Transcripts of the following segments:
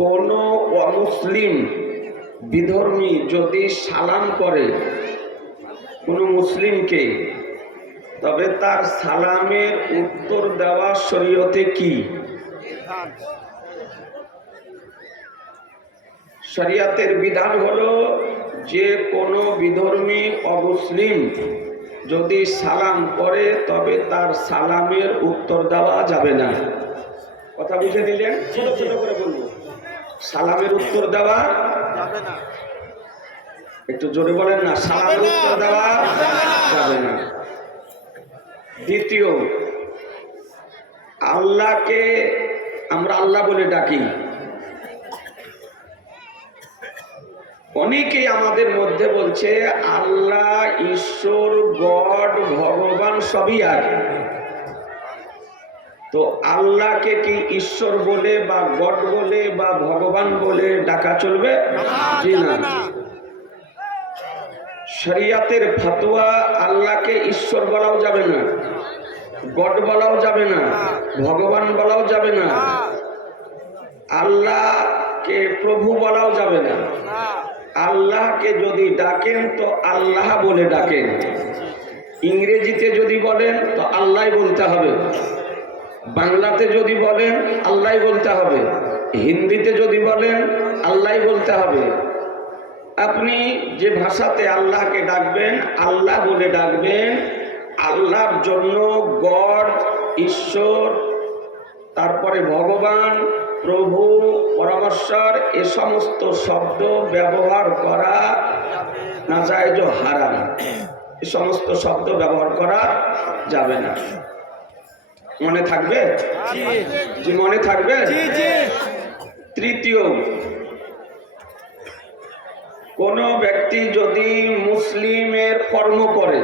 কোনো অমুসলিম বিধর্মী যদি সালাম করে কোনো মুসলিমকে, তবে তার সালামের উত্তর দেওয়া শরীয়তে কি? শরিয়াতের বিধান হলো যে কোনো বিধর্মী অমুসলিম যদি সালাম করে তবে তার সালামের উত্তর দেওয়া যাবে না। কথা বুঝে নিলেন? ছোট ছোট করে বলবো, সালামের উত্তর দেওয়া যাবে না। একটু জোরে বলেন না, সালামের উত্তর দেওয়া যাবে না। দ্বিতীয়, আল্লাহকে আমরা আল্লাহ বলে ডাকি। অনেকেই আমাদের মধ্যে বলছে আল্লাহ, ঈশ্বর, গড, ভগবান সবই আর। তো আল্লাহকে কি ঈশ্বর বলে বা গড বলে বা ভগবান বলে ডাকা চলবে? জি না। শরিয়াতের ফতোয়া, আল্লাহকে ঈশ্বর বলাও যাবে না, গড বলাও যাবে না, ভগবান বলাও যাবে না, আল্লাহকে প্রভু বলাও যাবে না। আল্লাহকে যদি ডাকেন তো আল্লাহ বলে ডাকেন। ইংরেজিতে যদি বলেন তো আল্লাহ বলতে হবে, বাংলাতে যদি বলেন আল্লাহ বলতে হবে, হিন্দিতে যদি বলেন আল্লাহ বলতে হবে। আপনি যে ভাষাতে আল্লাহকে ডাকবেন আল্লাহ বলে ডাকবেন। আল্লাহর জন্য গড, ঈশ্বর, তারপরে ভগবান, প্রভু, পরমেশ্বর এ সমস্ত শব্দ ব্যবহার করা নাজায়েজ ও হারাম। এ সমস্ত শব্দ ব্যবহার করা যাবে না। মনে থাকবে? জি, মনে থাকবে। তৃতীয়, কোন ব্যক্তি যদি মুসলিমের কর্ম করে,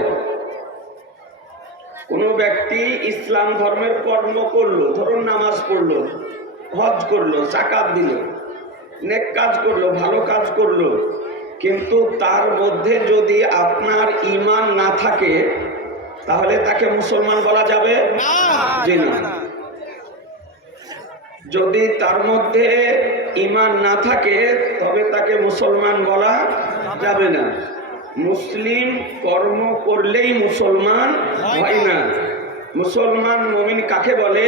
কোন ব্যক্তি ইসলাম ধর্মের কর্ম করলো, ধরুন নামাজ পড়লো, হজ করলো, যাকাত দিল, নেক কাজ করলো, ভালো কাজ করলো, কিন্তু তার মধ্যে যদি আপনার ঈমান না থাকে তাহলে তাকে মুসলমান বলা যাবে? জি না। যদি তার মধ্যে ঈমান না থাকে তবে তাকে মুসলমান বলা যাবে না। মুসলিম কর্ম করলেই মুসলমান হয় না। মুসলমান মুমিন কাকে বলে?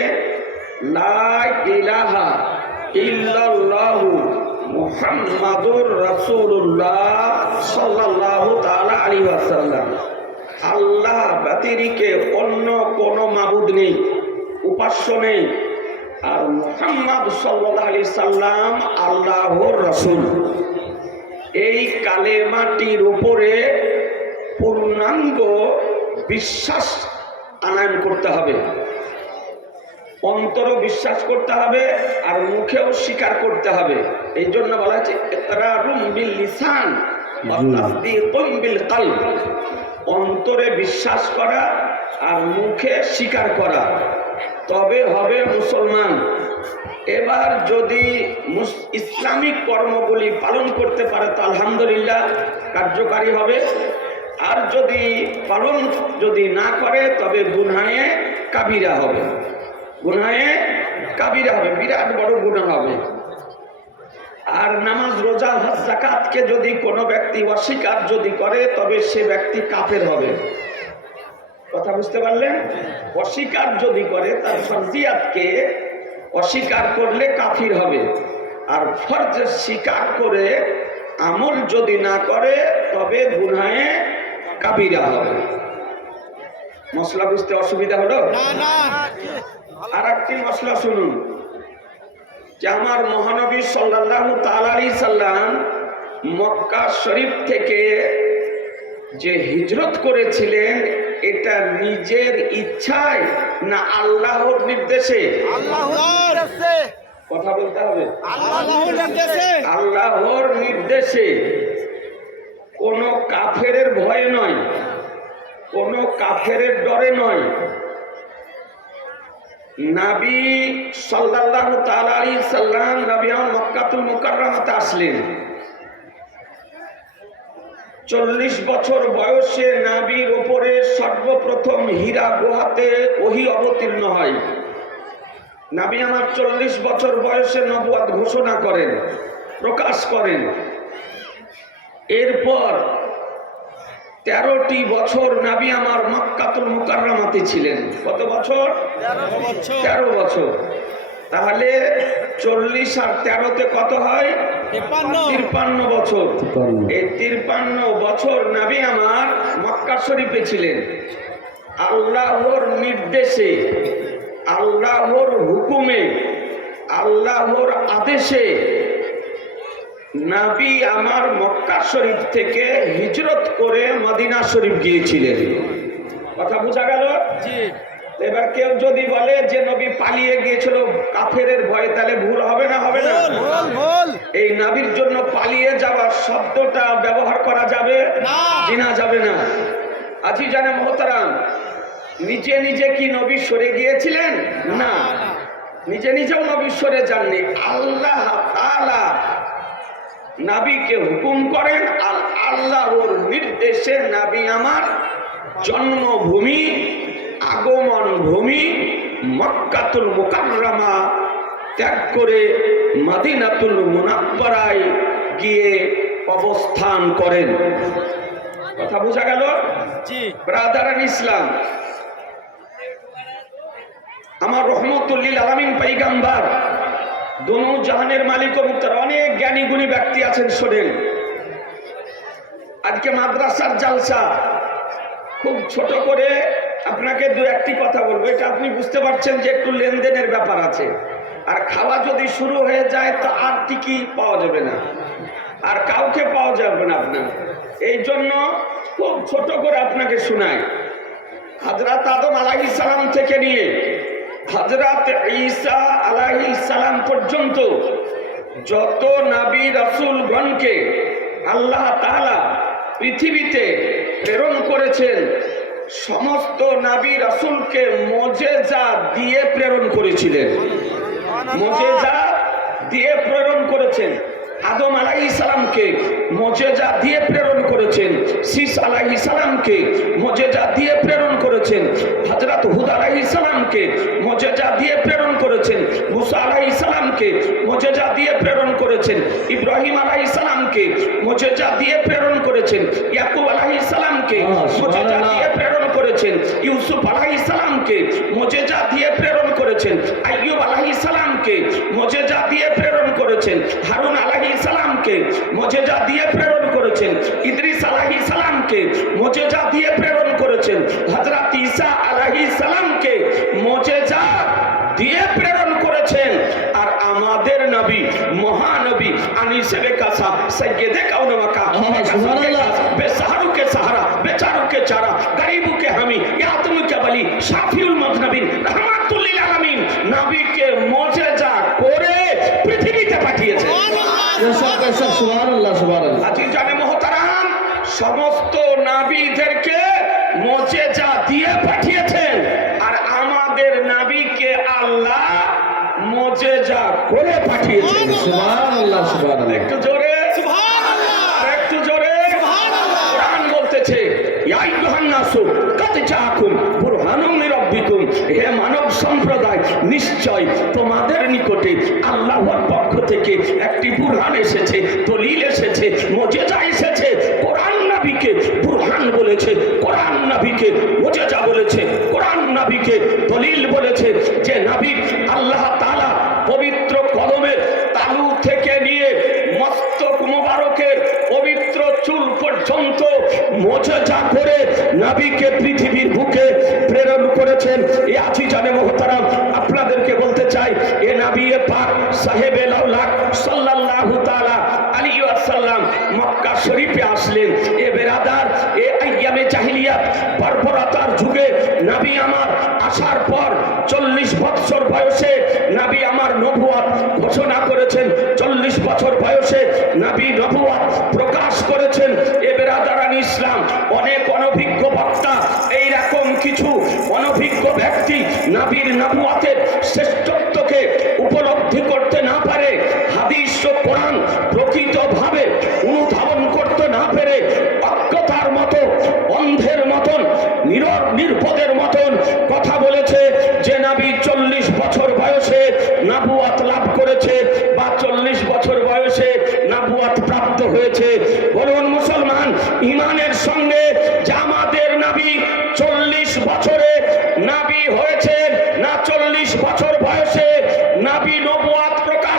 লা ইলাহা ইল্লাল্লাহু মুহাম্মাদুর রাসূলুল্লাহ সাল্লাল্লাহু তাআলা আলাইহি ওয়াসাল্লাম। আল্লাহ ব্যতিরেকে অন্য কোনো মাবুদ নেই, উপাস্য নেই। আর মুহাম্মদ সাল্লাল্লাহু আলাইহি সাল্লাম আল্লাহর রাসূল। এই কালেমাটির উপরে পূর্ণাঙ্গ বিশ্বাস আনয়ন করতে হবে, অন্তরও বিশ্বাস করতে হবে আর মুখেও স্বীকার করতে হবে। এই জন্য বলা হয়েছে ইকরারুম বিল লিসান ওয়া তাসদীকুম বিল কলব। অন্তরে বিশ্বাস করা আর মুখে স্বীকার করা, তবে হবে মুসলমান। এবার যদি ইসলামিক কর্মগুলি পালন করতে পারে তো আলহামদুলিল্লাহ কার্যকারী হবে। আর যদি পালন না করে তবে গুনাহে কাবিরা হবে, গুনাহে কাবিরা হবে, বিরাট বড় গুনাহ হবে। আর নামাজ, রোজা, হজ, যাকাতকে যদি কোনো ব্যক্তি অস্বীকার যদি করে তবে সে ব্যক্তি কাফের হবে। কথা বুঝতে পারলেন? অস্বীকার যদি করে, তার ফরজিয়াতকে অস্বীকার করলে কাফির হবে। আর ফরজ স্বীকার করে আমল যদি না করে তবে গুনাহে কাবিরা হবে। মশলা বুঝতে অসুবিধা হলো? আর একটি মশলা শুনুন, যে আমার মহানবী সাল্লাল্লাহু তাআলা আলাইহি সাল্লাম মক্কা শরীফ থেকে যে হিজরত করেছিলেন, এটা নিজের ইচ্ছায় না আল্লাহর নির্দেশে? কথা বলতে হবে, আল্লাহর নির্দেশে। কোন কাফেরের ভয়ে নয়, কোন কাফেরের ডরে নয়। নবী সাল্লাল্লাহু তাআলা আলাইহি সাল্লাম নবিয়ান মক্কাতুল মুকাররমাতে আসলেন। 40 বছর বয়সে নবীর উপরে সর্বপ্রথম হীরা গুহাতে ওহী অবতীর্ণ হয়। নবী আমার 40 বছর বয়সে নবুয়ত ঘোষণা করেন, প্রকাশ করেন। এরপর 13টি বছর নবী আমার মক্কাতুল মুকাররমাতে ছিলেন। কত বছর? 13 বছর। তাহলে 40 আর 13তে কত হয়? 53 বছর। এই 53 বছর নবী আমার মক্কা শরীফে ছিলেন। আল্লাহর নির্দেশে, আল্লাহর হুকুমে, আল্লাহর আদেশে নবী আমার মক্কা শরীফ থেকে হিজরত করে মদিনা শরীফ গিয়েছিলেন। কথা বোঝা গেল? এবার কেউ যদি বলে যে নবী পালিয়ে গিয়েছিল কাফেরের ভয়ে, তাহলে ভুল হবে না? হবে না? এই নবীর জন্য পালিয়ে যাওয়ার শব্দটা ব্যবহার করা যাবে না, যাবে না। আজি জানে মোহতারাম, নিজে নিজে কি নবী সরে গিয়েছিলেন? না, নিজে নিজেও নবী সরে যাননি। আল্লাহ তাআলা নবীকে হুকুম করেন, আর আল্লাহর নির্দেশে নবী আমার জন্মভূমি, আগমন ভূমি মক্কাতুল মুকাররমা ত্যাগ করে মদিনাতুল মুনাওয়ারায় গিয়ে অবস্থান করেন। কথা বোঝা গেল? ব্রাদারান ইসলাম, আমার রহমতুল লিল আলামিন পয়গম্বর, দোনো জাহানের মালিক ও মুক্তার, অনেক জ্ঞানী গুণী ব্যক্তি আছেন। শোনেন, আজকে মাদ্রাসার জালসা, খুব ছোট করে আপনাকে দু একটি কথা বলবো। এটা আপনি বুঝতে পারছেন যে একটু লেনদেনের ব্যাপার আছে। আর খাওয়া যদি শুরু হয়ে যায় তো আর টিকি পাওয়া যাবে না, আর কাউকে পাওয়া যাবে না আপনার। এই জন্য খুব ছোট করে আপনাকে শোনায়। হযরত আদম আলাইহিস সালাম থেকে নিয়ে হযরত ঈসা আলাইহিস সালাম পর্যন্ত যত নবী রাসূলগণকে আল্লাহ তাআলা পৃথিবীতে প্রেরণ করেছেন, সমস্ত নবী রাসূলকে মুজিজা দিয়ে প্রেরণ করেছিলেন। মুজিজা দিয়ে প্রেরণ করেছেন। আদম আলাইহিস সালামকে মুজিজা দিয়ে প্রেরণ করেছেন। শীস আলাইহিস সালামকে মুজিজা দিয়ে প্রেরণ করেছেন। হযরত হুদ আলাইহিস সালামকে মুজিজা দিয়ে প্রেরণ করেছেন। মুসা আলাইহিস সালামকে মুজিজা দিয়ে প্রেরণ করেছেন। ইব্রাহিম আলাইহিস সালামকে মুজিজা দিয়ে প্রেরণ করেছেন। ইয়াকুব আলাইহিস সালামকে মুজিজা দিয়ে প্রেরণ করেছেন। ইউসুফ আলাইহিস সালামকে মুজিজা দিয়ে প্রেরণ করেছেন। আইয়ুব আলাইহিস সালামকে মুজিজা দিয়ে প্রেরণ করেছেন। হারুন আলাইহিস সালামকে মুজিজা দিয়ে প্রেরণ করেছেন। ইদ্রিস আলাইহিস সালামকে মুজিজা দিয়ে প্রেরণ করেছেন। হযরত ঈসা আলাইহিস সালামকে মুজিজা দিয়ে প্রেরণ করেছেন। আর আমাদের নবী, মহানবী, আনিসে কাসা, সৈয়দে কাউন মাকা, সুবহানাল্লাহ, বেসাহারুকে সাহারা, বেচারুকে চারা, গরিবুকে হামি, ইয়াতুমুকে বলি, শাফিউল মুজনবিন, রাহমাতুল লিল আলামিন, নবীকে মুজিজা করে পৃথিবীতে পাঠিয়েছেন। সুবহানাল্লাহ, সুবহানাল্লাহ। আজি জানে মোহতারাম, সমস্ত নবীদেরকে মুজিজা দিয়ে পাঠিয়েছেন, আর আমাদের নবীকে আল্লাহ মুজিজা করে পাঠিয়েছেন। সুবহানাল্লাহ, সুবহানাল্লাহ। একটু জোরে সুবহানাল্লাহ, একটু জোরে সুবহানাল্লাহ। কোরআন বলতেছে, ইয়া আইয়ুহান নাসু কাদ জাআকুম বুরহানুম মির রাব্বিকুম, হে মানব সম্প্রদায়, নিশ্চয় তোমাদের নিকটে আল্লাহর পক্ষ থেকে একটি বুরহান এসেছে, দলিল এসেছে, মুজিজা এসেছে। কোরআন নবীকে বুরহান বলেছে, কোরআন নবীকে মুজিজা বলেছে, কোরআন নবীকে দলিল বলেছে। যে নবী আল্লাহ তাআলা পবিত্র কলমের তালু থেকে নিয়ে মস্তক মুবারকের পবিত্র চুল পর্যন্ত মুজিজা করে নবীকে পৃথিবীর বুকে প্রেরণ করেছেন। এই আজি জানে মোহতারাম, আপনাদেরকে বলতে চাই, এ নবী পাক সাহেবে লাউলাক সাল্লাল্লাহু তাআলা আলাইহি ওয়াসাল্লাম মক্কা শরীফে আসলেন। এ বেরাদার, এ আইয়ামে জাহিলিয়াত, বর্বরতার যুগে নবী আমার আসার পর 40 বছর বয়সে নবী আমার নবুয়ত ঘোষণা করেছেন। 40 বছর বয়সে নবী নবুয়ত প্রকাশ করেছেন। এ বেরাদারান ইসলাম, অনেক অনভিজ্ঞ বক্তা, এইরকম কিছু অনভিজ্ঞ ব্যক্তি নবীর নবুয়তের শ্রেষ্ঠত্বকে উপলব্ধি করতে না পারে, হাদিস ও কোরআন প্রকৃতভাবে অনুধাবন করতে না পেরে অজ্ঞতার মতো, অন্ধের মতন, নির্বোধের মতন কথা বলেছে যে নবী 40 বছর বয়সে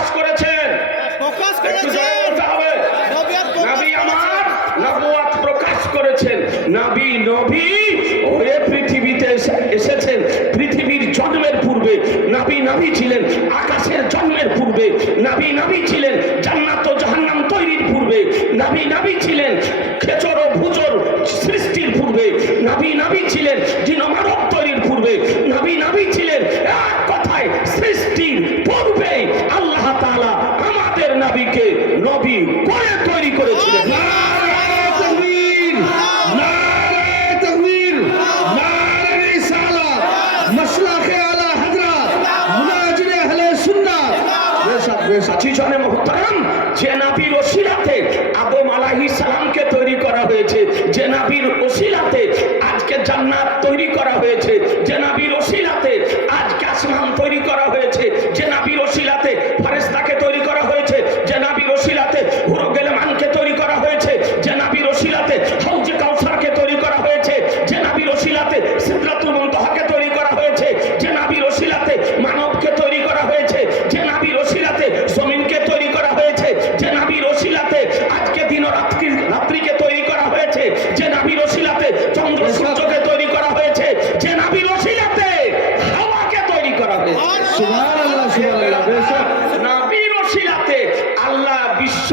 প্রকাশ করেছেন। একটু জোরে বলতে হবে, নবী আমার নবুয়ত প্রকাশ করেছেন। নবী হয়ে পৃথিবীতে এসেছেন। পৃথিবীর জন্মের পূর্বে নবী ছিলেন, আকাশের জন্মের পূর্বে নবী ছিলেন, জান্নাত ও জাহান্নাম তৈরির পূর্বে নবী ছিলেন, খেচর ও ভুজর সৃষ্টির পূর্বে নবী ছিলেন, জিন মানব তৈরির পূর্বে নবী ছিলেন। এক কথায় সৃষ্টির পূর্বে আল্লাহ তাআলা আমাদের নবীকে নবী করে তৈরি করেছিলেন। যে নবীর ওসিলাতে আদম আলাইহিস সালামকে তৈরি করা হয়েছে, যে নবীর ওসিলাতে আজকে জান্নাত তৈরি করা হয়েছে, যে নবীর ওসিলাতে আজকে আসমান তৈরি করা হয়েছে, যে নবীর ওসিলাতে ফেরেশতাকে তৈরি করা হয়েছে, যে নবীর ওসিলাতে হুরুল গিলমানকে তৈরি করা হয়েছে, যে নবীর ওসিলাতে হাউজে কাউসারকে তৈরি করা হয়েছে, যে নবীর ওসিলাতে সিদরাতুল মুনতাহাকে তৈরি করা হয়েছে, যে নবীর ওসিলাতে মানবকে তৈরি করা হয়েছে, যে নবীর ওসিলাতে জমিনকে তৈরি করা হয়েছে, যে নবীর ওসিলাতে আজকে দিন ও রাত্রিকে তৈরি করা হয়েছে, যে নবীর ওসিলাতে চন্দ্র সূর্যকে তৈরি করা হয়েছে, যে নবীর ওসিলাতে হাওয়াকে তৈরি করা হয়েছে। সুবহানাল্লাহ, সুবহানাল্লাহ। নবীর ওসিলাতে আল্লাহ বিশ্ব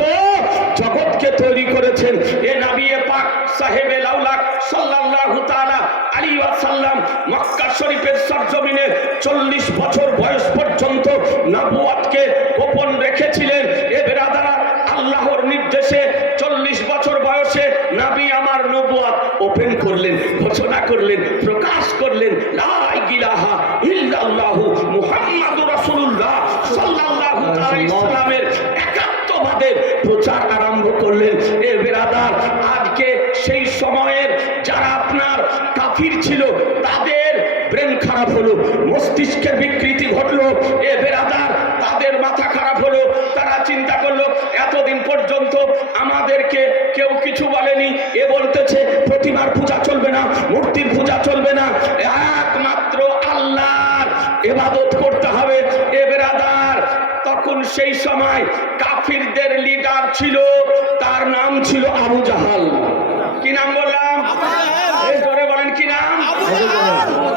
জগৎকে তৈরি করেছেন। এ নবী পাক সাহেবে লাউলাক সাল্লাল্লাহু তাআলা আলাইহি ওয়াসাল্লাম মক্কা শরীফের সরজমিনে 40 বছর বয়স পর্যন্ত নবুয়তকে গোপন রেখেছিলেন। এ বেরাদারা, আল্লাহর নির্দেশে 40 বছর বয়সে নবী আমার নবুয়ত ওপেন করলেন, ঘোষণা করলেন, প্রকাশ করলেন। লা ইলাহা ইল্লাল্লাহু মুহাম্মাদুর রাসূলুল্লাহ সাল্লাল্লাহু আলাইহি ওয়াসাল্লামের একাত্মবাদের প্রচার আরম্ভ করলেন। এ বেরাদার, আজকে সেই সময়ের যারা আপনার কাফির ছিল তাদের ব্রেন খারাপ হলো, মস্তিষ্কের বিকৃতি ঘটলো। এ বেরাদার, তাদের মাথা খারাপ হলো। তারা চিন্তা করলো এতদিন পর্যন্ত আমাদেরকে কেউ কিছু বলেনি, এ বলতেছে প্রতিমার পূজা চলবে না, মূর্তির পূজা চলবে না, একমাত্র আল্লাহর ইবাদত করতে হবে। এ বেরাদার, তখন সেই সময় কাফিরদের লিডার ছিল, তার নাম ছিল আবু জাহাল। কি নাম বললাম? এই জোরে বলেন, কি নাম? আবু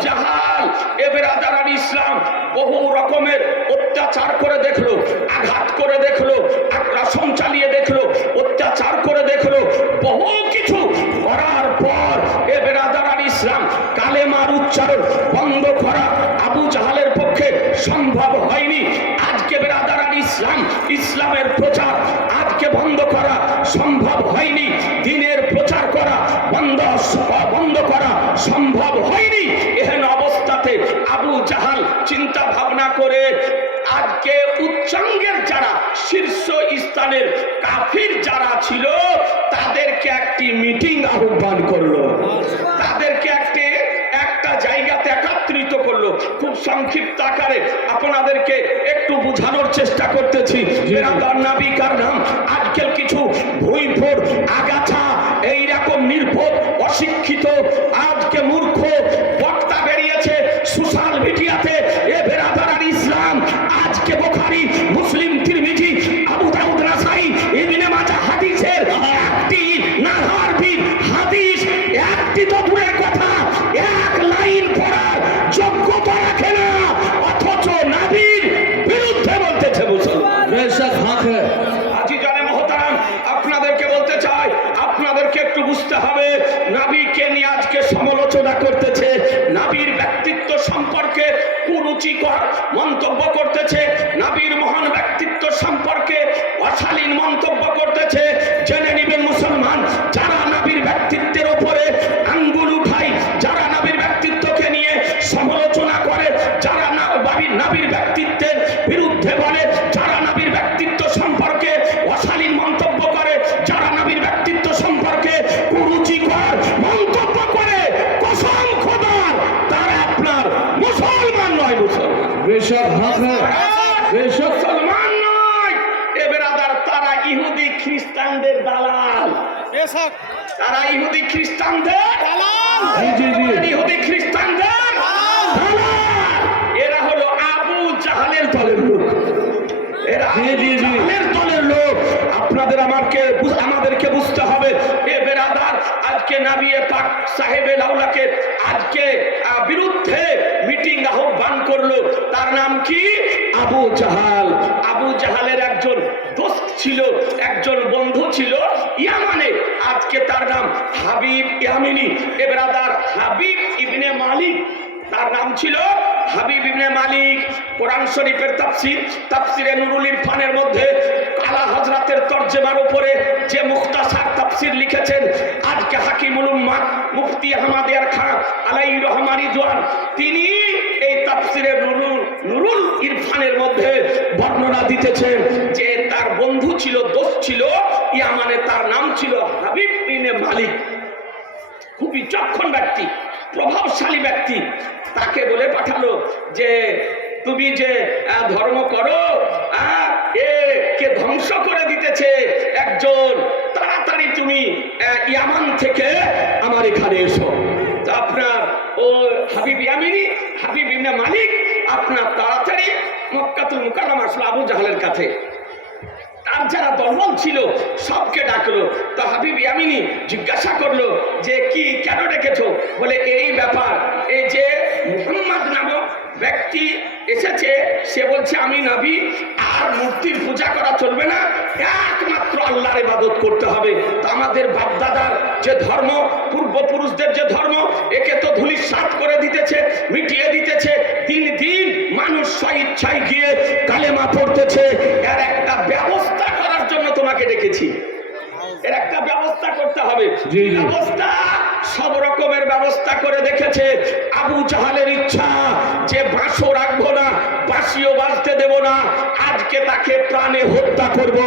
জাহাল। এ বেরাদারান ইসলাম বহু রকমের অত্যাচার করে দেখলো, আঘাত করে দেখলো, আগ্রাসন চালিয়ে দেখলো, অত্যাচার করে দেখলো, বহু কিছু করার পর এ বেরাদারান ইসলাম কালেমার উচ্চারণ বন্ধ করা আবু জাহালের পক্ষে সম্ভব হয়নি। আজকে বেরাদারান ইসলাম, ইসলামের প্রচার আজকে বন্ধ করা সম্ভব হয়নি, দিনের প্রচার করা বন্ধ করা সম্ভব হয়নি। এহেন অবস্থাতে আবু জাহাল চিন্তা ভাবনা করে আজকে উচ্চাঙ্গের যারা শীর্ষ স্থানের কাফির যারা ছিল তাদেরকে একটি মিটিং আহ্বান করলো, তাদেরকে একটা জায়গাতে একত্রিত করলো। খুব সংক্ষিপ্ত আকারে আপনাদেরকে একটু বোঝানোর চেষ্টা করতেছি। বেরাদার, নবী কার নাম আজকাল কিছু ভুইফোর আগাছা এইরকম নির্বোধ অশিক্ষিত আজকে মূর্খ বক্তা বেরিয়েছে সোশ্যাল মিডিয়াতে। এ বেরাদারান ইসলাম, আজকে বুখারী, মুসলিম, তিরমিজি, আবু দাউদ, নাসাই, ইবনে মাজাহ হাদিসের একটি নাহারবির হাদিস, একটি তো দূরের কথা, এক লাইন পড়ার যোগ্যতা রাখে না, অথচ নবীর বিরুদ্ধে বলতেছে মুসলমান। বেশক হক है। আজি জানে মহতারাম, আপনাদেরকে বলতে চাই, আপনাদেরকে একটু বুঝতে হবে, নবীকে নিয়ে আজকে সমালোচনা করতেছে, নবীর ব্যক্তিত্ব সম্পর্কে কুরুচিকর মন্তব্য করতেছে, নবীর মহান ব্যক্তিত্ব সম্পর্কে অশালীন মন্তব্য করতেছে। জেনে নিবেন মুসলমান, যারা নবীর ব্যক্তিত্বের উপরে আঙ্গুল উঠায়, যারা নবীর ব্যক্তিত্বকে নিয়ে সমালোচনা করে, যারা নবীর ব্যক্তিত্বের বিরুদ্ধে বলে, যারা নবীর ব্যক্তিত্ব সম্পর্কে অশালীন মন্তব্য করে, যারা নবীর ব্যক্তিত্ব সম্পর্কে কুরুচিকর মন্তব্য করে, কসম খোদার তারা আপনার মুসলমান নয়। মুসলমান বেশক হক है, বেশক মুসলমান নয়। এ বেরাদার, তারা ইহুদি খ্রিস্টানদের দালাল। বেশক তারা ইহুদি খ্রিস্টানদের দালাল। ইহুদি খ্রিস্টানদের দালাল। এরা হলো আবু জাহালের দলের লোক, এরা জাহালের দলের লোক। আপনাদের আমাদেরকে বুঝতে হবে এ বেরাদার, আজকে নাবিয়ে পাক সাহেবে লাউলাকে আজকে বিরুদ্ধে মিটিং আহ্বান করলো। তার নাম কি? আবু জাহাল। আবু জাহালের একজন দোস্ত ছিল, একজন বন্ধু ছিল ইয়ামানে, আজকে তার নাম হাবিব ইয়ামিনী। এ বেরাদার হাবিব ইবনে মালিক, তার নাম ছিল হাবিব ইবনে মালিক। কোরআন শরীফের তাফসিরে নুরুল ইরফানের মধ্যে আলা হযরতের তরজমার উপরে যে মুখতাসার তাফসির লিখেছেন আজকে হাকিমুল উম্মাহ মুফতি আহমদ ইয়ার খান আলাইহি রহমান রিজওয়ান, তিনি এই তাফসিরে নুরুল ইরফানের মধ্যে বর্ণনা দিতেছেন যে তার বন্ধু ছিল, দোস্ত ছিল ইয়ামানে, তার নাম ছিল হাবিব ইবনে মালিক। খুবই বিচক্ষণ ব্যক্তি, প্রভাবশালী ব্যক্তি। তাকে বলে পাঠালো যে তুমি যে ধর্ম করো কে ধ্বংস করে দিতেছে একজন, তাড়াতাড়ি তুমি ইয়ামান থেকে আমার এখানে এসো। তো আপনার ও হাবিব ইয়ামিনী, হাবিব ইবনে মালিক আপনার তাড়াতাড়ি মক্কাতুল মুকাররমা আসলো আবু জাহালের কাছে। তার যারা দলবল ছিল সবকে ডাকলো। তো হাবিব ইয়ামিনী জিজ্ঞাসা করলো যে কি, কেন ডেকেছো? বলে এই ব্যাপার, এই যে মুহাম্মদ নামক ব্যক্তি এসেছে, সে বলছে আমি নবী, আর মূর্তির পূজা করা চলবে না, একমাত্র আল্লাহর ইবাদত করতে হবে। তো আমাদের বাপদাদার যে ধর্ম, পূর্বপুরুষদের যে ধর্ম, একে তো ধূলিসাৎ করে দিতেছে, মিটিয়ে দিতেছে। দিন দিন মানুষ স্বইচ্ছায় গিয়ে কালেমা পড়তেছে। এর একটা ব্যবস্থা করার জন্য তোমাকে ডেকেছি। এর একটা ব্যবস্থা করতে হবে। ব্যবস্থা সব রকমের ব্যবস্থা করে দেখেছে। আবু জাহালের ইচ্ছা যে বাঁশও রাখবো না, বাঁশিও বাজতে দেব না, আজকে তাকে প্রাণে হত্যা করব।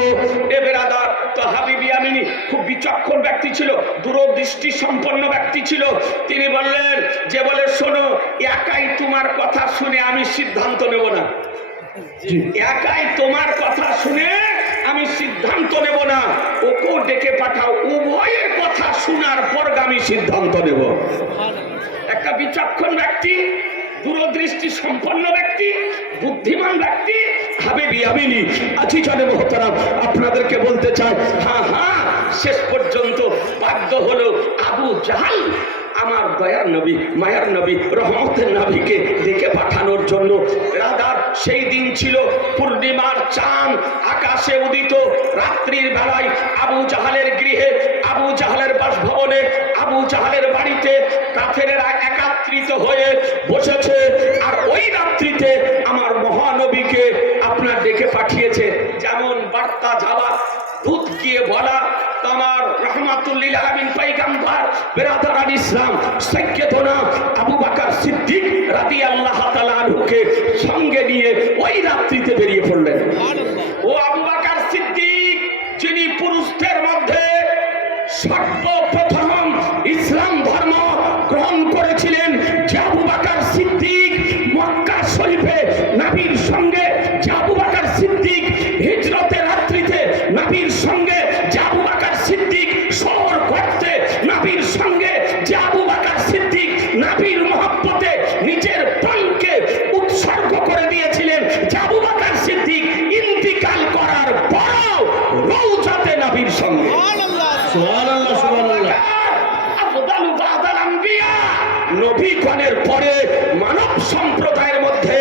এ বেরাদার, তো হাবিব ইয়ামিনী খুব বিচক্ষণ ব্যক্তি ছিল, দূরদৃষ্টি সম্পন্ন ব্যক্তি ছিল। তিনি বললেন যে বলে শোনো, একাই তোমার কথা শুনে আমি সিদ্ধান্ত নেব না, একাই তোমার কথা শুনে আমি সিদ্ধান্ত নেব না, ওকেও ডেকে পাঠাও, উভয়ের কথা শোনার পর আমি সিদ্ধান্ত নেব। একটা বিচক্ষণ ব্যক্তি, দূরদৃষ্টি সম্পন্ন ব্যক্তি, বুদ্ধিমান ব্যক্তি হাবিব ইয়ামিনী। আজি জানে মোহতারাম, আপনাদেরকে বলতে চাই, হ্যাঁ শেষ পর্যন্ত বাধ্য হলো আবু জাহাল আমার দয়ার নবী, মায়ার নবী, রহমতের নবীকে ডেকে পাঠানোর জন্য। রাদার সেই দিন ছিল পূর্ণিমার চাঁদ আকাশে উদিত। রাত্রির বেলায় আবু জাহালের গৃহে, আবু জাহালের বাসভবনে, আবু জাহালের বাড়িতে কাফেরেরা একত্রিত হয়ে বসেছে। আর ওই রাত্রিতে আমার মহানবীকে আপনার ডেকে পাঠিয়েছে। যেমন বার্তা যাওয়া, দুধ গিয়ে বলা, তোমার রহমাতুল্লিল আলামিন পয়গম্বর বিরাদারান ইসলাম সাইয়্যিদুনা আবু বকর সিদ্দিক রাদিয়াল্লাহু তাআলা আনহুকে সঙ্গে নিয়ে ওই রাত্রিতে বেরিয়ে পড়লেন। ও আবু বকর সিদ্দিক, যিনি পুরুষদের মধ্যে সর্বপ্রথম ইসলাম ধর্ম গ্রহণ করেছিলেন, যে আবু বকর সিদ্দিক মক্কা শরীফে নবীর সঙ্গে, যে আবু বকর সিদ্দিক হিজরতের রাত্রিতে নবীর সঙ্গে, যে আবু বকর সিদ্দিক শহর করতে নবীর সঙ্গে, যে আবু বকর সিদ্দিক নবীর মহব্বতে নিজের প্রাণকে উৎসর্গ করে দিয়েছিলেন, যে আবু বকর সিদ্দিক ইন্তিকাল করার পরও রওজাতে নবীর সঙ্গে। সুবহানাল্লাহ, সুবহানাল্লাহ। আফদালু বাদাল আম্বিয়া, নবীগণের পরে মানব সম্প্রদায়ের মধ্যে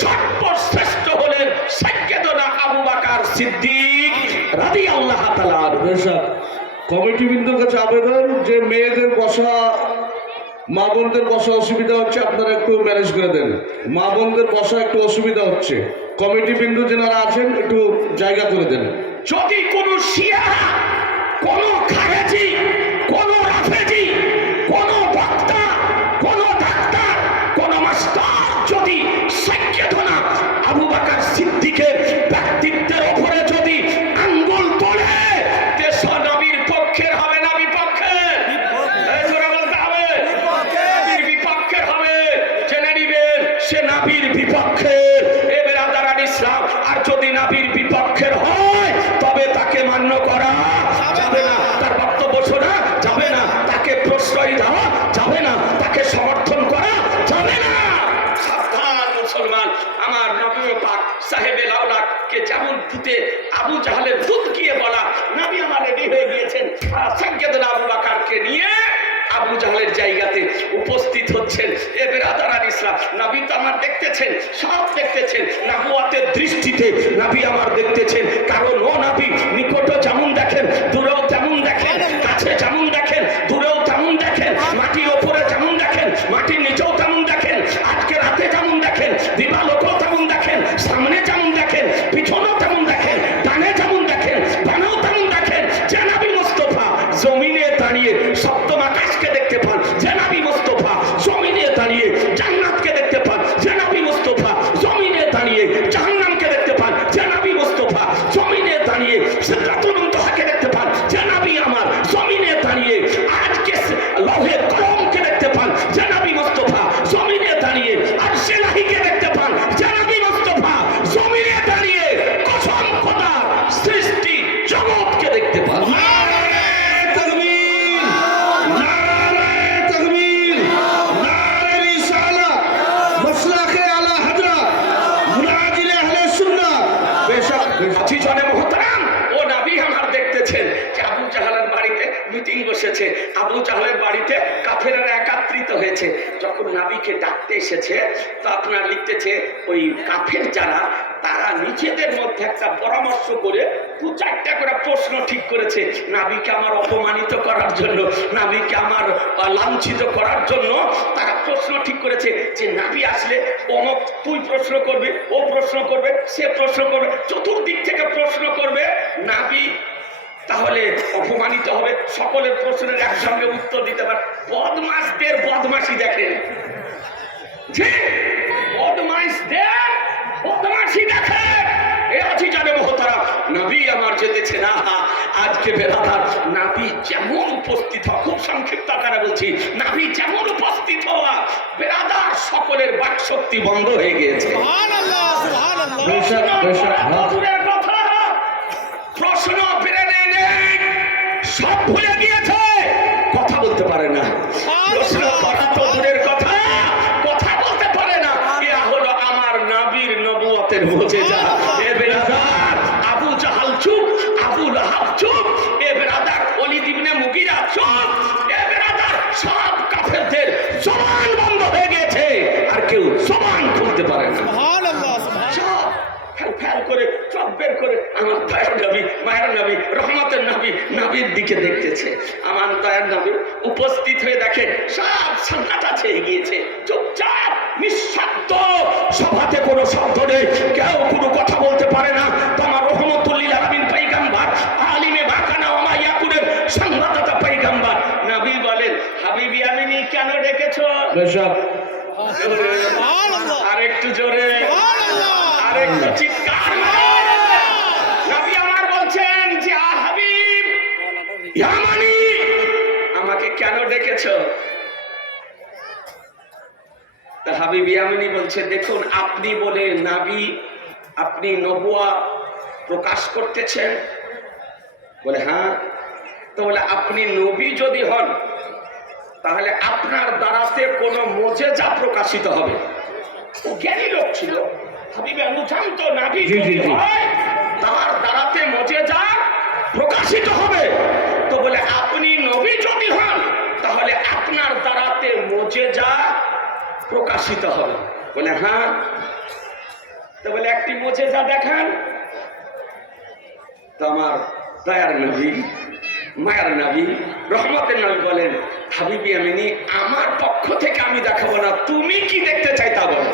সর্বশ্রেষ্ঠ হলেন সাইয়্যিদুনা আবু বকর সিদ্দিক রাদিয়াল্লাহু তাআলা আনহু। কমিটি বিন্দুর কাছে আবেদন, যে মেয়েদের বসা, মা বোনদের বসা অসুবিধা হচ্ছে, আপনারা একটু ম্যানেজ করে দেন। মা বোনদের বসা একটু অসুবিধা হচ্ছে, কমিটি বিন্দু যারা আছেন একটু জায়গা করে দেন। যদি কোন শিয়া, কোন খারেজি, কোন রাফেজি, কোন বক্তা, কোন ডাক্তার, কোন মাস্টার যদি সাইয়্যিদুনা আবু বকর সিদ্দিকের ব্যক্তিত্বের উপরে যদি আঙ্গুল তোলে, দেশ নবীর পক্ষের হবে না বিপক্ষের? বলতে হবে নবীর বিপক্ষের হবে। জেনে নিবেন সে নবীর বিপক্ষে। এ বেরাদারান ইসলাম। আর যদি নবীর বিপক্ষে আগুন ফুটে আবু জাহালের দুধ গিয়ে বলা নবী আমার রেডি হয়ে গিয়েছেন। সাইয়েদনা আবু বকরকে নিয়ে আবু জাহালের জায়গাতে উপস্থিত হচ্ছেন। এ বেরাদারান ইসলাম, নবী তো আমার দেখতেছেন, সব দেখতেছেন, নবুয়াতের দৃষ্টিতে নবী আমার দেখতেছেন। কারণ ও নবী নিকটও যেমন দেখেন, দূরেও তেমন দেখেন, কাছে যেমন দেখেন, দূরেও তেমন দেখেন, মাটির ওপরে যেমন দেখেন, মাটির নিচেও তেমন দেখেন, আজকে রাতে যেমন দেখেন, দিবালোকেও তেমন দেখেন, সামনে যেমন দেখেন, পিছনেও তেমন দেখেন, ডানে যেমন দেখেন, বামেও তেমন দেখেন। যে নবী মুস্তাফা জমিনে দাঁড়িয়ে সপ্তম আকাশকে দেখতে পান, যে নবী মুস্তাফা জমিনে দাঁড়িয়ে জান্নাতকে দেখতে পান, যে নবী মুস্তাফা জমিনে দাঁড়িয়ে জাহান্নামকে দেখতে পান, যে নবী মুস্তাফা জমিনে দাঁড়িয়ে সিদরাতুল মুনতাহাকে দেখতে পান, যে নবী আমার জমিনে দাঁড়িয়ে আজকে লৌহে কলমকে দেখতে পান, যে নবী মুস্তাফা জমিনে দাঁড়িয়ে আরশে লাহিকে দেখতে পান, যে নবী মুস্তাফা জমিনে দাঁড়িয়ে কসম খোদা সৃষ্টি জগৎকে দেখতে পান। মিটিং বসেছে, আবু জাহলের বাড়িতে কাফেররা একত্রিত হয়েছে। যখন নবীকে ডাকতে এসেছে তো আপনার লিখতেছে ওই কাফের যারা তারা নিজেদের মধ্যে একটা পরামর্শ করে দু চারটা করে প্রশ্ন ঠিক করেছে নবীকে আমার অপমানিত করার জন্য, নবীকে আমার লাঞ্ছিত করার জন্য। তারা প্রশ্ন ঠিক করেছে যে নবী আসলে অমুক তুই প্রশ্ন করবি, ও প্রশ্ন করবে, সে প্রশ্ন করবে, চতুর্দিক থেকে প্রশ্ন করবে, নবী তাহলে অপমানিত হবে, সকলের প্রশ্নের একসঙ্গে উত্তর দিতে পারে। বদমাশদের বদমাশি দেখেন, যে বদমাশদের বদমাশি দেখেন। এ আছি জানে মহতারা নবী আমার যেতেছে না আজকে বেরাদার, নবী যেমন উপস্থিত হওয়া, খুব সংক্ষিপ্ত আকারে বলছি, নবী যেমন উপস্থিত হওয়া বেরাদার সকলের বাক শক্তি বন্ধ হয়ে গিয়েছে। প্রশ্ন বেরেনে নেই, সব ভুলে গিয়েছে, কথা বলতে পারে না। প্রশ্ন করা তো দূরের কথা, কথা বলতে পারে না। এ হলো আমার নবীর নবুয়তের মুজিজা। এ বেরাদার আবু জাহাল চুপ, আবু লাহাব চুপ, এ বেরাদার ওলীদ ইবনে মুগীরা চুপ, এ বেরাদার সব কাফেরদের জবান বন্ধ হয়ে গেছে, আর কেউ জবান খুলতে পারে না। সুবহানাল্লাহ, সুবহানাল্লাহ। ফ্যাল করে চোখ বের করে আমার দয়ার নবী, মায়ের নবী, রহমতের নবী, নবীর দিকে দেখতেছে। আমার দয়ার নবী উপস্থিত হয়ে দেখে সব সান্নাটা ছেয়ে গিয়েছে, চুপচাপ নিঃশব্দ, সভাতে কোনো শব্দ নেই, কেউ কোনো কথা বলতে পারে না। তোমার রহমতুল্লিল আলামিন পয়গম্বর, আলিমে মাকানা ওয়া মা ইয়াকুনের সংবাদদাতা পয়গম্বর নবী বলেন, হাবিবি আমিনি কেন ডেকেছো? আরেকটু জোরে, আরেকটু চিৎকার। নবী আমার বলছেন যে হাবিব ইয়ামানি আমাকে কেন ডেকেছো? তা হাবিব ইয়ামানি বলছে, দেখুন আপনি বলে নবী, আপনি নবুয়া প্রকাশ করতেছেন? বলে হ্যাঁ। তো বলে আপনি নবী যদি হন তাহলে আপনার দ্বারাতে কোনো মুজিজা প্রকাশিত হবে। ও জ্ঞানী লোক ছিল, হাবিবে আনু জানতো নবী যদি হয় তার দ্বারাতে মুজিজা প্রকাশিত হবে। তো বলে আপনি নবী যদি হন তাহলে আপনার দ্বারাতে মুজিজা প্রকাশিত হবে। বলে হ্যাঁ। তো বলে একটি মুজিজা দেখান। তো আমার দয়ার নবী, মায়ের নবী, রহমতের নবী বলেন, হাবিবি আমিনি আমার পক্ষ থেকে আমি দেখাবো না, তুমি কি দেখতে চাই তা বলো।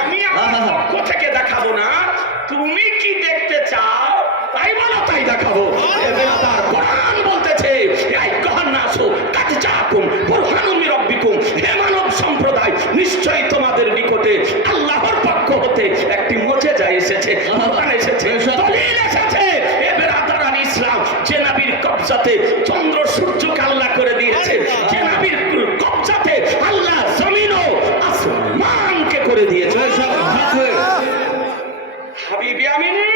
আমি আমার পক্ষ থেকে দেখাবো না, তুমি কি দেখতে চাও তাই বলো, তাই দেখাবো। কোরআন বলতেছে, হে মানব সম্প্রদায়, নিশ্চয়ই তোমাদের নিকটে আল্লাহর পক্ষ হতে একটি মুজিজা এসেছে, দলিল এসেছে। এ বেরাদারান ইসলাম, যে নবীর কবজাতে চন্দ্র সূর্যকে আল্লাহ করে দিয়েছে, যে নবীর কবজাতে আল্লাহ জমিন ও আসমানকে করে দিয়েছে। হাবিবি আমিনি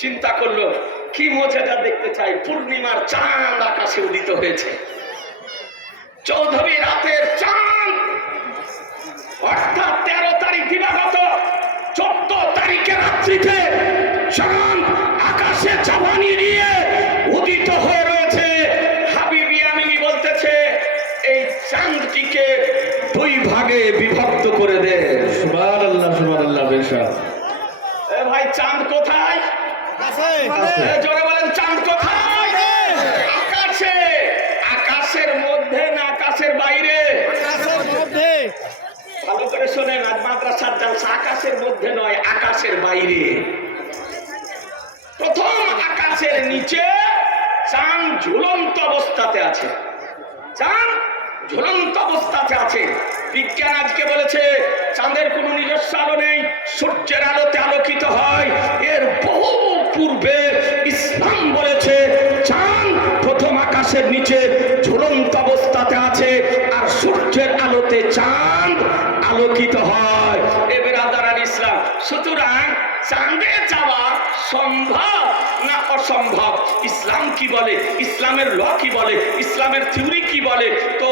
চিন্তা করলো কি মুজিজা দেখতে চাই। পূর্ণিমার চাঁদ আকাশে উদিত হয়েছে, চৌধুরী রাতের চাঁদ অর্থাৎ 13 তারিখ দিবাগত 14 তারিখের রাত্রিতে চাঁদ আকাশে চাঁদানি নিয়ে উদিত হয়ে রয়েছে। হাবিব ইয়ামিনী বলতেছে এই চাঁদটিকে দুই ভাগে বিভক্ত করে দে। সুবহানাল্লাহ বেশা। এ ভাই চাঁদ কোথায়? এ জোরে বলেন চাঁদ কোথায়? আকাশে। আকাশের মধ্যে না আকাশের বাইরে? ভালো করে শোনেন, আজ মাদ্রাসার জালসা। আকাশের মধ্যে নয়, আকাশের বাইরে। প্রথম আকাশের নিচে চাঁদ ঝুলন্ত অবস্থাতে আছে। চাঁদ ঝুলন্ত অবস্থাতে আছে। বিজ্ঞান আজকে বলেছে চাঁদের কোনো নিজস্ব আলো নেই, সূর্যের আলোতে আলোকিত হয়। এর বহু পূর্বে ইসলাম বলেছে চাঁদ প্রথম আকাশের নিচে ঝুলন্ত অবস্থাতে আছে, আর সূর্যের আলোতে চাঁদ আলোকিত হয়। এ বেরাদারান ইসলাম, সুতরাং চাঁদে যাওয়া সম্ভব না অসম্ভব? ইসলাম কি বলে, ইসলামের ল কি বলে, ইসলামের থিওরি কি বলে? তো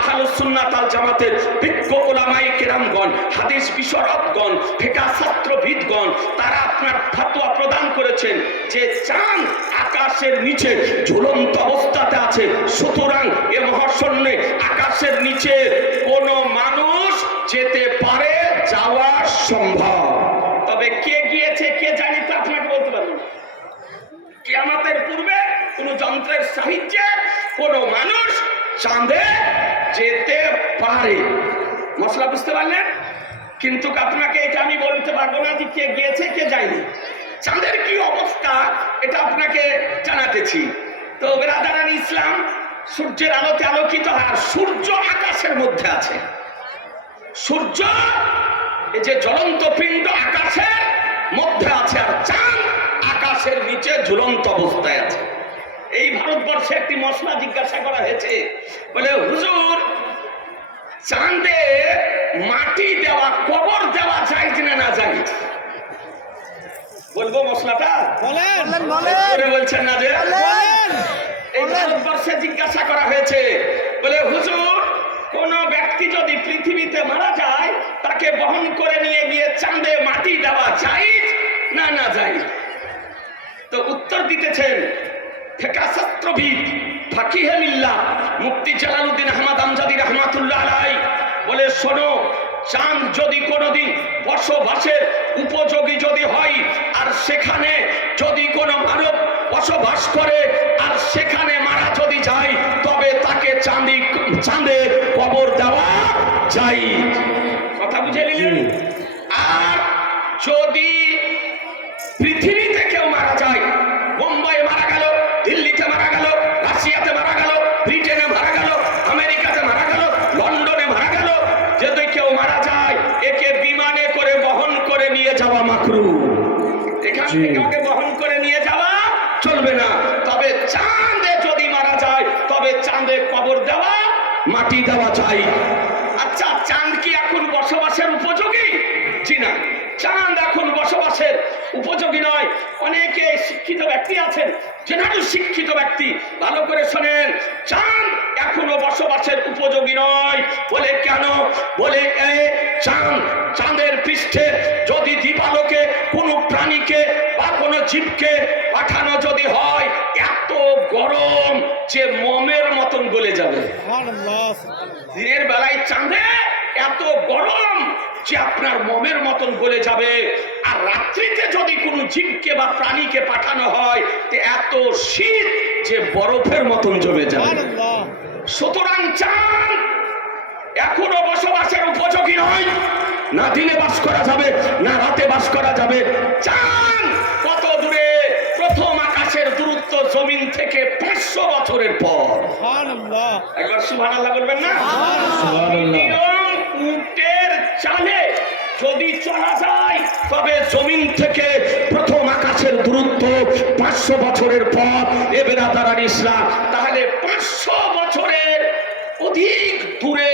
আহলুস সুন্নাত ওয়াল জামাতের বিজ্ঞ উলামায়ে কেরামগণ, হাদিস বিশারদগণ, ফিকহ ছাত্রবিদগণ তারা আপনার ফতোয়া প্রদান করেছেন যে চাঁদ আকাশের নিচে ঝুলন্ত অবস্থাতে আছে। সুতরাং এ মহাশূন্যে আকাশের নিচে কোনো মানুষ যেতে পারে, যাওয়া সম্ভব। তবে কে গিয়েছে কে জানি তা আপনাকে বলতে পারবো না। কিয়ামতের পূর্বে কোন যন্ত্রের সাহায্যে কোনো মানুষ চাঁদে যেতে পারে। মশলা বুঝতে পারলেন? কিন্তু আপনাকে এটা আমি বলতে পারবো না যে কে গিয়েছে কে যায়নি। চাঁদের কি অবস্থা এটা আপনাকে জানাতেছি। তো বেরাদারান ইসলাম, সূর্যের আলোতে আলোকিত, আর সূর্য আকাশের মধ্যে আছে। সূর্য এই যে জ্বলন্ত পিণ্ড আকাশের মধ্যে আছে, আর চাঁদ আকাশের নিচে ঝুলন্ত অবস্থায় আছে। এই ভারতবর্ষে একটি মশলা জিজ্ঞাসা করা হয়েছে, বলে হুজুর চাঁদে মাটি দেওয়া, কবর দেওয়া যায় কিনা না যায়? বলবো মশলাটা? বলছেন না যে এই ভারতবর্ষে জিজ্ঞাসা করা হয়েছে, বলে হুজুর কোন ব্যক্তি যদি পৃথিবীতে মারা যায় তাকে বহন করে নিয়ে গিয়ে চাঁদে মাটি দেওয়া যায় না না যায়? তো উত্তর দিতেছেন ফিকহ ছাত্রবিদ ফাকিহে মিল্লাহ মুফতি জালালউদ্দিন আহমদ আমজাদি রাহমাতুল্লাহ আলাইহি বলে, শোনো, চাঁদ যদি কোনোদিন বসবাসের উপযোগী যদি হয়, আর সেখানে যদি কোনো মানব বসবাস করে, আর সেখানে মারা যদি যায়, তবে তাকে চাঁদে কবর দেওয়া যায়। কথা বুঝে নিলেন? আর যদি পৃথিবীতে কেউ মারা যায়, বোম্বাই মারা গেল, দিল্লিতে মারা গেল, রাশিয়াতে মারা গেল, ব্রিটেনে মারা গেল, আমেরিকাতে মারা গেল, লন্ডনে মারা গেল, যদি কেউ মারা যায় একে বিমানে করে বহন করে নিয়ে যাওয়া মাকরুহ। এখান থেকে ওকে বহন করে নিয়ে যাওয়া চলবে না। তবে চাঁদে যদি মারা যায় তবে চাঁদে কবর দেওয়া, মাটি দেওয়া চাই। আচ্ছা, চাঁদ কি এখন বসবাসের উপযোগী? জি না, চাঁদ এখন বসবাসের উপযোগী নয়। অনেকে শিক্ষিত ব্যক্তি আছেন, জেনারেল শিক্ষিত ব্যক্তি, ভালো করে শোনেন, চাঁদ এখনো বসবাসের উপযোগী নয়। বলে কেন? বলে চাঁদের পৃষ্ঠে যদি দীপালোকে কোনো প্রাণীকে বা কোনো জীবকে পাঠানো যদি হয়, এত গরম যে মোমের মতন গলে যাবে। দিনের বেলায় চাঁদে এত গরম যে আপনার মোমের মতন গলে যাবে, আর রাত্রিতে যদি কোনো জীবকে বা প্রাণীকে পাঠানো হয় এত শীত যে বরফের মতন জমে যাবে। সুতরাং চাঁদ এখনো বসবাসের উপযোগী নয়। না দিনে বাস করা যাবে, না রাতে বাস করা যাবে। চাঁদ কত দূরে? প্রথম আকাশের দূরত্ব জমিন থেকে 500 বছরের পর। একবার সুবহানাল্লাহ বলবেন না? উটের চালে যদি চলা যায় তবে জমিন থেকে প্রথম আকাশের দূরত্ব 500 বছরের পর। এ বেরাদারান ইসলাম, তাহলে 500 বছরের অধিক দূরে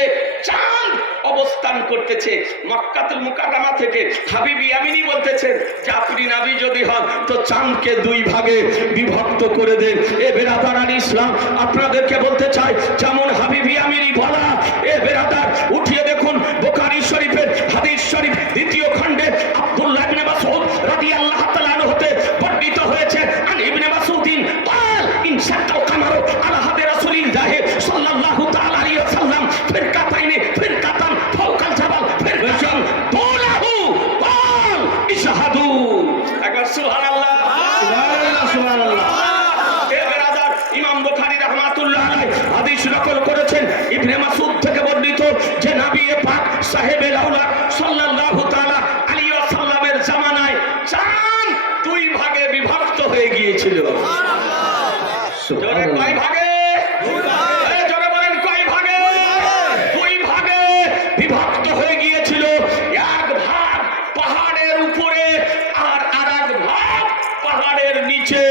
চাঁদ অবস্থান করতেছে। মক্কাতুল মুকাররমা থেকে হাবিব ইয়ামিনী বলতেছেন যে আপনি নবী যদি হন তো চাঁদকে দুই ভাগে বিভক্ত করে দেন। এ বেরাদারান ইসলাম, আপনাদেরকে বলতে চাই, যেমন হাবিব ইয়ামিনী বলা, এ বেরাদার উঠিয়ে দেখুন বুখারী শরীফের হাদিস শরীফ দ্বিতীয় খণ্ডে আব্দুল্লাহ ইবনে মাসউদ রাদিয়াল্লাহু তাআলা আনহু হতে বর্ণিত হয়েছে আন ইবনে মাসউদিন قال ان شق القمر على هدي رسول الله صلى الله تعالى عليه وسلم فرقتين فرقه فوق الجبل فرقه طوله قال اشهدوا একবার সুবহানাল্লাহ সুবহানাল্লাহ সুবহানাল্লাহ। ইমাম বুখারী রাহমাতুল্লাহ আলাইহি হাদিস নকল করেছেন ইবনে মাসউদ থেকে বর্ণিত যে নবী পাক সাহেবে আওলাদ সাল্লাল্লাহু তাআলা আলাইহি ওয়াসাল্লামের জামানায় চাঁদ দুই ভাগে বিভক্ত হয়ে গিয়েছিল। জোরে কয় ভাগে? দুই ভাগে। জোরে বলেন কয় ভাগে? দুই ভাগে বিভক্ত হয়ে গিয়েছিল। এক ভাগ পাহাড়ের উপরে আর আরেক ভাগ পাহাড়ের নিচে।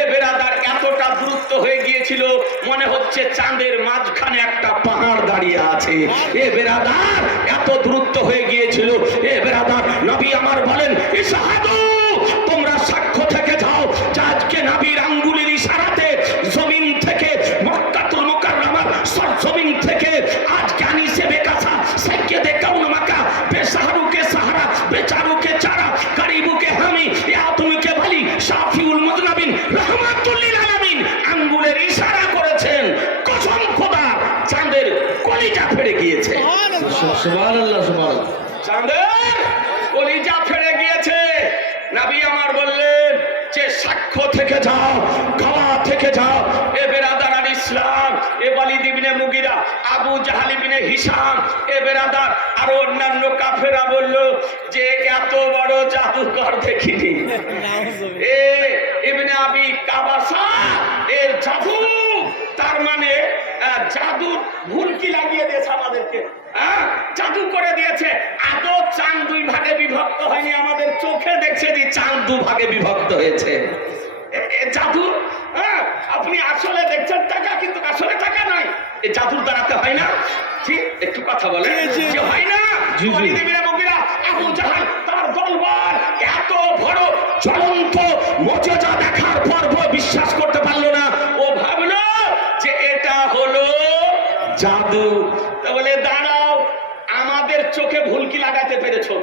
এ বেরাদার এতটা দূরত্ব হয়ে গিয়েছিল মনে হচ্ছে চাঁদের মাঝখানে একটা পাহাড় দাঁড়িয়ে আছে। এ বেরাদার এত দূরত্ব হয়ে গিয়েছিল। এ বেরাদার নবী আমার বলেন ইশহাদু তোমরা সাক্ষ্য থেকে যাও যে আজকে নবীর আঙ্গুলের ইশারাতে জমিন থেকে মক্কাতুল মুকাররমার সরজমিন থেকে আজকে আনিসে বেকাসা সাইয়্যিদে কাউন মাক্কা বেশাহরুকে সাহারা বেচারুকে চারা গরিবুকে হামি ইয়া তুমিকে বলি শাফিউল মুযনাবিন রাহমাতুল লিল আলামিন আঙ্গুলের ইশারা করেছেন। কসম খোদা চাঁদের কলিজা ফেড়ে গিয়েছে। সুবহানাল্লাহ সুবহানাল্লাহ। চাঁদের কলিজা ফেড়ে গিয়েছে। নবী আমার বললেন যে সাক্ষ্য থেকে যাও গাওয়া থেকে যাও। এ বেরাদার আল ইসলাম এ ওয়ালিদ ইবনে মুগিরা আবু জাহল ইবনে হিশাম এ বেরাদার আর অন্যান্য কাফেরা বলল যে এত বড় জাদুকর দেখিনি। এ ইবনে আবি কাবাসা এর জাদু তার মানে জাদু ভুলকি লাগিয়ে দিয়েছে আমাদেরকে। জাদু করে দিয়েছে। আদৌ চাঁদ দুই ভাগে বিভক্ত হয়নি, আমাদের চোখে দেখছে যে চাঁদ দু ভাগে বিভক্ত হয়েছে। জাদু আপনি আসলে দেখছেন টাকা কিন্তু আসলে টাকা নয়। এই জাদুর দ্বারাতে হয় না। ঠিক একটু কথা বলে যে হয় না। ওয়ালিদ ইবনে মুগিরা আবু জাহল তার দলবল এত বড় জ্বলন্ত মুজিজা দেখার পর বিশ্বাস করতে পারলো না। ও ভাবলো যে এটা হলো জাদু। বলে দাঁড়াও আমাদের চোখে ভুলকি লাগাতে পেরেছো,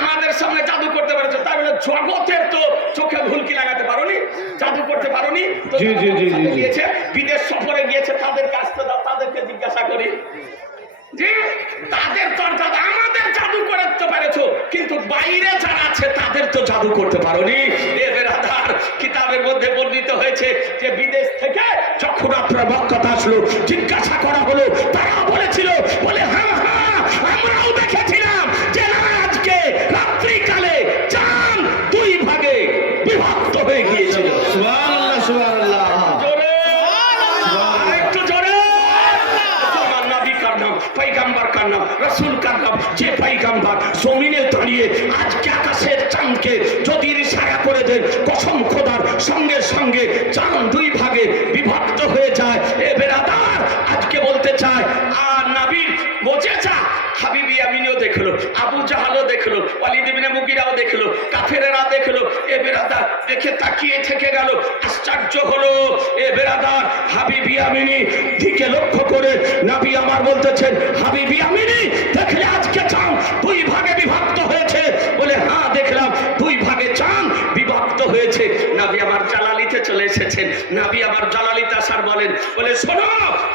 আমাদের সামনে জাদু করতে পেরেছো, তাই বলে জগতের তো চোখে ভুলকি লাগাতে পারোনি, জাদু করতে পারোনি। গিয়েছে বিদেশ সফরে গিয়েছে তাদের কাছ থেকে তাদেরকে জিজ্ঞাসা করি যে তাদের তো আমাদের জাদু করতে পেরেছো কিন্তু বাইরে যারা আছে তাদের তো জাদু করতে পারোনি। এ বেরাদার কিতাবের মধ্যে বর্ণিত হয়েছে যে বিদেশ থেকে যখন আপনার বক্তব্য আসলো জিজ্ঞাসা করা হলো তারা বলেছিল বলে হ্যাঁ হ্যাঁ আমরাও দেখেছিলাম যে আজকে রাত্রিকালে চাঁদ দুই ভাগে বিভক্ত হয়ে গিয়েছিল। সুবহানাল্লাহ সুবহানাল্লাহ। पैगंबर का नाम रसूल का नाम जे पैगंबर जमीने दाঁড়িয়ে আজকে আকাশের চাঁদকে যদি ইশারা করে দেন কসম খোদার সঙ্গে সঙ্গে চাঁদ দুই ভাগে বিভক্ত হয়ে যায়। এ বেরাদার আজকে বলতে চায় আর নবীর বোঝেছা হাবিবি আমিনও দেখলো, আবু জাহালও দেখলো, ওয়ালিদ ইবনে মুগিরাও দেখলো, কাফেরেরা দেখলো। এ বেরাদার দেখে তাকিয়ে থেকে গেল, আশ্চর্য হলো। এ বেরাদার হাবিবি আমিনী দিকে লক্ষ্য করে নবী আমার বলতেছেন হাবিবি আমিনী দেখলে আজকে চাঁদ দুই ভাগে বিভক্ত হয়েছে? বলে হ্যাঁ দেখলাম দুই ভাগে চাঁদ বিভক্ত হয়েছে। নবী আমার জালালিতে চলে এসেছেন। নবী আমার জালালিতে আসার বলেন বলে শোনো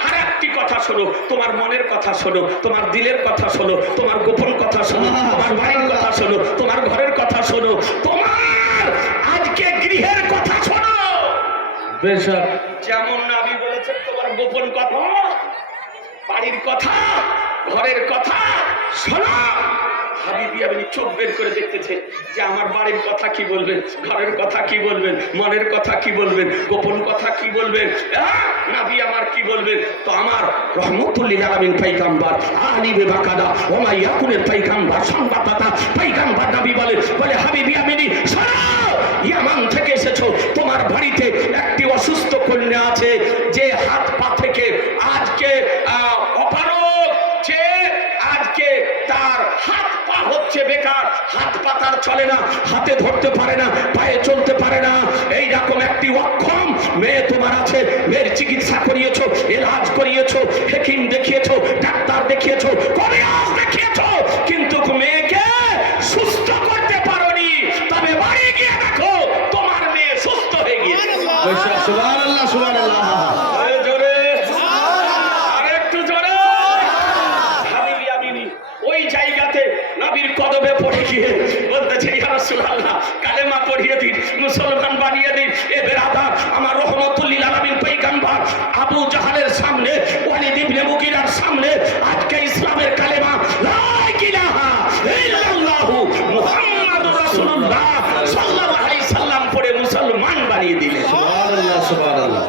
আর একটি কথা শোনো, তোমার মনের কথা শোনো, তোমার দিলের কথা শোনো, তোমার গোপন কথা শোনো, তোমার বাড়ির কথা শোনো, তোমার ঘরের কথা শোনো, তোমার আজকে গৃহের কথা শোনো। বেশক যেমন নবী বলেছেন তোমার গোপন কথা, বাড়ির কথা, ঘরের কথা শোনো। হাবিবি আপনি চোখ বের করে দেখতেছে যে আমার বাড়ির কথা কি বলবেন, ঘরের কথা কি বলবেন, মনের কথা কি বলবেন, গোপন কথা কি বলবেন, নবী আমার কি বলবেন। তো আমার রহমতুল লিল আলামিন পয়গম্বর আলী বেবাকাদা ওমা ইয়াকুনের পয়গম্বর সংবাদদাতা পয়গম্বর নবী বলে হাবিবি আমিনী শোনো, ইয়ামান থেকে এসেছো, তোমার বাড়িতে একটি অসুস্থ কন্যা আছে যে হাত পা থেকে আজকে অপারগ, যে আজকে তার হাত পা হচ্ছে বেকার বেরাদার হাত পাতার চলে না, হাতে ধরতে পারে না, পায়ে চলতে পারে না, এইরকম একটি অক্ষম মেয়ে তোমার আছে। মেয়ের চিকিৎসা করিয়েছো, এলাজ করিয়েছো, হেকিম দেখিয়েছো, ডাক্তার দেখিয়েছো, কবিরাজ দেখিয়েছো, কিন্তু মেয়েকে সুস্থ করতে পারোনি। তবে বাড়ি গিয়ে দেখো তোমার মেয়ে সুস্থ হয়ে গিয়েছে। সুবহানাল্লাহ, সুবহানাল্লাহ। জোরে, আরেকটু জোরে। হাবিবি আমিনি ওই জায়গাতে নবীর কদমে পড়ে গিয়ে বলতেছে, ইয়া রাসূলুল্লাহ, কালেমা পড়িয়ে দিন, মুসলমান বানিয়ে দিন। এ বেরাদার, আমার রহমতুল লিল আলামিন পয়গম্বর আবু জাহালের সামনে, ওয়ালিদ ইবনে মুগীরার সামনে আজকে ইসলামের কালেমা লা ইলাহা ইল্লাল্লাহু মুহাম্মাদুর রাসূলুল্লাহ সাল্লাল্লাহু আলাইহি সাল্লাম পড়ে মুসলমান বানিয়ে দিলেন। সুবহানাল্লাহ, সুবহানাল্লাহ।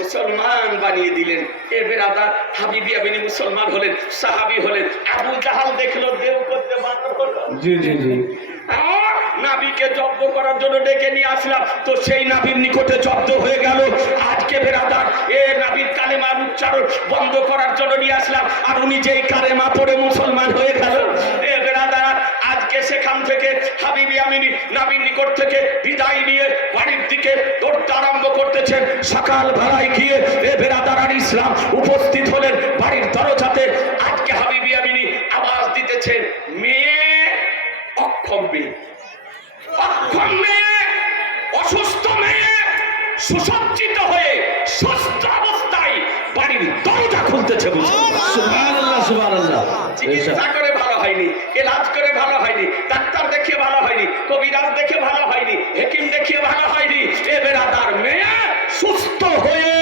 মুসলমান বানিয়ে দিলেন। এ বেরাদার, হাবিবি আমিনি মুসলমান হলেন, সাহাবী হলেন। আবু জাহাল দেখলো দেও করতে বাধ্য হলো। জি জি জি। নাবিকে জব্দ করার জন্য ডেকে নিয়ে আসলাম, তো সেই নাবির নিকটে জব্দ হয়ে গেল। আজকে বেরাদার, এ নাবির কালেমার উচ্চারণ বন্ধ করার জন্য নিয়ে আসলাম, আর উনি যেই কালেমা পড়ে মুসলমান হয়ে গেল। এ বেরাদার, আজকে সেখান থেকে হাবিবি আমিনি নাবির নিকট থেকে বিদায় নিয়ে বাড়ির দিকে দৌড়তে আরম্ভ করতেছেন। সকাল বেলায় গিয়ে এ বেরাদার আর ইসলাম উপস্থিত হলেন বাড়ির দরজাতে। আজকে হাবিবি আমিনি আওয়াজ দিতেছেন, মেয়ে অক্ষম মেয়ে, অক্ষম মেয়ে, অসুস্থ মেয়ে, সুসজ্জিত হয়ে সুস্থ অবস্থায় বাড়ির দরজা খুলতেছে। সুবহানাল্লাহ, সুবহানাল্লাহ। চিকিৎসা করে ভালো হয়নি, এলাজ করে ভালো হয়নি, ডাক্তার দেখিয়ে ভালো হয়নি, কবিরাজ দেখে ভালো হয়নি, হেকিম দেখিয়ে ভালো হয়নি। এ বেরাদার, মেয়ে সুস্থ হয়ে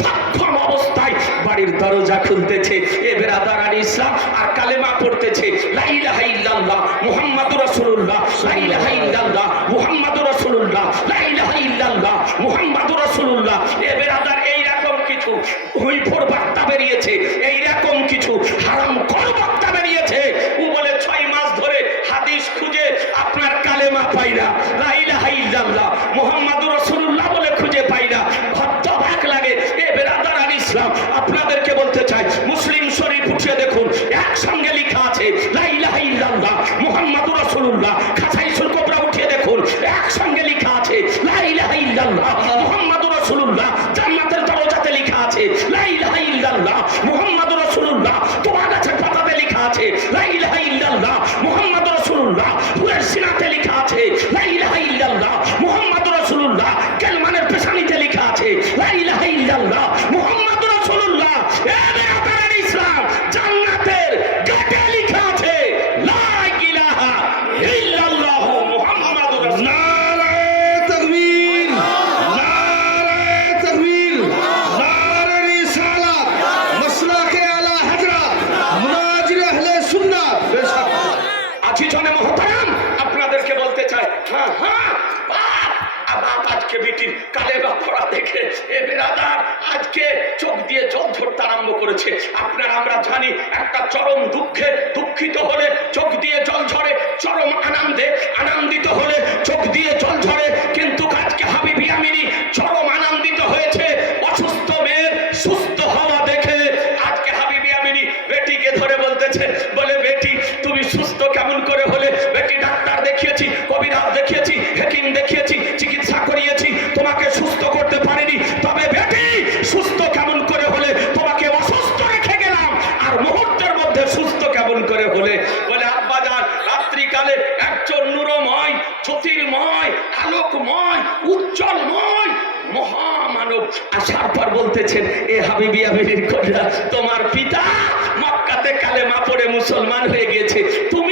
সক্ষম অবস্থায় বাড়ির দরজা খুলতেছে। এ বেরাদার আর ইসলাম আর কালেমা পড়তেছে, লা ইলাহা ইল্লাল্লাহ মুহাম্মাদুর রাসূলুল্লাহ, লা ইলাহা ইল্লাল্লাহ মুহাম্মাদুর রাসূলুল্লাহ, লা ইলাহা ইল্লাল্লাহ মুহাম্মাদুর রাসূলুল্লাহ। এ বেরাদার, এইরকম কিছু হুইফোর বার্তা বেরিয়েছে, এইরকম কিছু হারাম কর বার্তা বেরিয়েছে। ও বলে 6 মাস ধরে হাদিস খুঁজে আপনার কালেমা পাই না, লা ইলাহা ইল্লাল্লাহ মুহাম্মাদুর রাসূলুল্লাহ বলে খুঁজে পাই না। হতবাক লাগে। এ বেরাদার আর ইসলাম, আপনাদেরকে বলতে চাই, মুসলিম শরীফ উঠিয়ে দেখুন, একসঙ্গে লেখা আছে লা ইলাহা ইল্লাল্লাহ মুহাম্মাদুর রাসূলুল্লাহ। খাসাইসুল কুবরা উঠিয়ে দেখুন, একসঙ্গে লেখা আছে লা ইলাহা ইল্লাল্লাহ মুহাম্মাদুর রাসূলুল্লাহ। জান্নাতের দরজাতে লেখা আছে লা ইলাহা ইল্লাল্লাহ মুহাম্মাদুর রাসূলুল্লাহ। তোমার গাছের পাতাতে লেখা আছে লা ইলাহা ইল্লাল্লাহ মুহাম্মাদুর রাসূলুল্লাহ। ফুলের সিনাতে লেখা আছে লা ইলাহা ইল্লাল্লাহ মুহাম্মাদুর রাসূলুল্লাহ। কেলমানের পেছানিতে লেখা আছে লা ইলাহা ইল্লাল্লাহ মুহাম্মাদুর রাসূলুল্লাহ। এ বেরাদার ইসলাম, জান্নাতের গেটে লেখা আছে লা ইলাহা ইল্লাল্লাহ মুহাম্মাদুর রাসূলুল্লাহ। নারায়ে তাকবীর, নারায়ে তাকবীর, নারে রিসালাত, মাসলাকে আলা হযরত, মুনাজির আহলে সুন্নাত। বেশক আছি জনে মহতারাম, আপনাদেরকে বলতে চাই, হ্যাঁ হ্যাঁ, বাপ আজকে বিটির কালেমা পড়া দেখে এ বেরাদার আজকে চোখ দিয়ে জল ঝরতে আরম্ভ করেছে। আপনারা আমরা জানি, একটা চরম দুঃখে দুঃখিত হলে চোখ দিয়ে জল ঝরে, চরম আনন্দে আনন্দিত হলে চোখ দিয়ে জল ঝরে। কিন্তু আজকে হাবিবি আমিনি চরম আনন্দিত হয়েছে অসুস্থ মেয়ের সুস্থ হওয়া দেখে। আজকে হাবিবি আমিনি বেটিকে ধরে বলতেছে, বলে বেটি তুমি সুস্থ কেমন করে হলে? বেটি ডাক্তার দেখিয়েছি, কবিরাজ দেখিয়েছি, হেকিম দেখিয়েছি, চিকিৎসা করিয়েছি, তোমাকে সুস্থ করতে পারিনি। তবে বেটি সুস্থ কেমন করে হলে? তোমাকে অসুস্থ রেখে গেলাম, আর মুহূর্তের মধ্যে সুস্থ কেমন করে হলে? বলে আব্বাজান, রাত্রিকালে একজন নূরময়, জ্যোতির্ময়, আলোকময়, উজ্জ্বলময় মহামানব আসার পর বলতেছেন, এ হাবিবি আমিনীর কন্যা, তোমার পিতা মক্কাতে কালেমা পড়ে মুসলমান হয়ে গেছে, তুমি